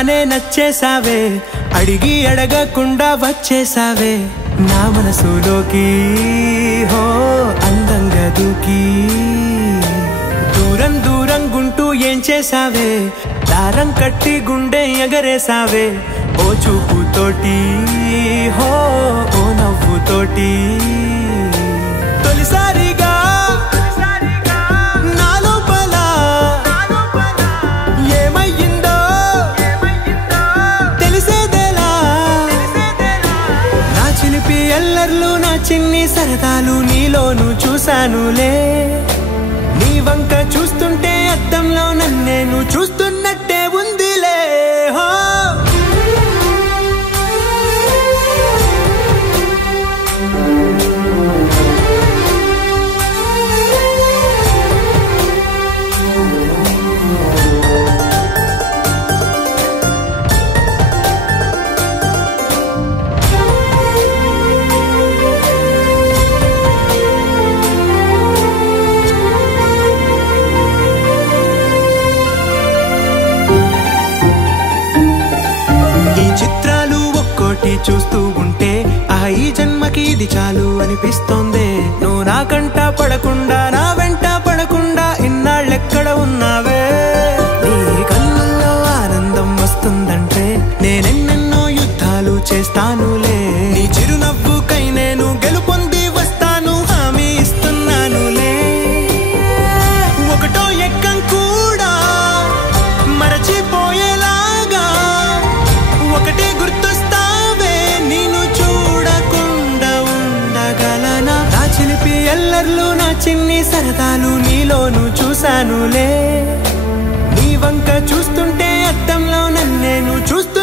చూడగానే నచ్చేసావే అడిగి అడగకుండా వచ్చేసావే నా మనసులోకి హో అందంగా దూకి దూరం దూరం గుంటూ ఏం చేసావే దారం కట్టి గుండె ఎగరేసావే ఓ చూపుతోటి హో ఓ నవ్వుతోటి తొలిసారిగా నా లోపల ఏమయ్యిందో తెలిసేదేలా నా చిలిపి ఎల్లర్లు నా చిన్ని సరదాలు నీలోను చూశానులే నీ వంక చూస్తుంటే అద్దంలో నన్నేను చూస్తున్నట్టే ఉందిలే హో చూస్తూ ఉంటే ఈ జన్మకి ఇది చాలు అనిపిస్తోంది నువ్వు నా కంట పడకుండా నా వెంట పడకుండా ఇన్నాళ్ళెక్కడ ఉన్నావే నీ కళ్ళల్లో ఆనందం వస్తుందంటే నేనెన్నెన్నో యుద్ధాలు చేస్తానులే నీ చిరునవ్వుకై నేను గెలుపొంది వస్తాను హామీ ఇస్తున్నానులే ఒకటో ఎక్కం కూడా మరచిపోయేలాగా ఒకటే గుర్తు ఎల్లర్లు నా చిన్ని సరదాలు నీలోను చూశానులే నీ వంక చూస్తుంటే అద్దంలో నన్నేను చూస్తూ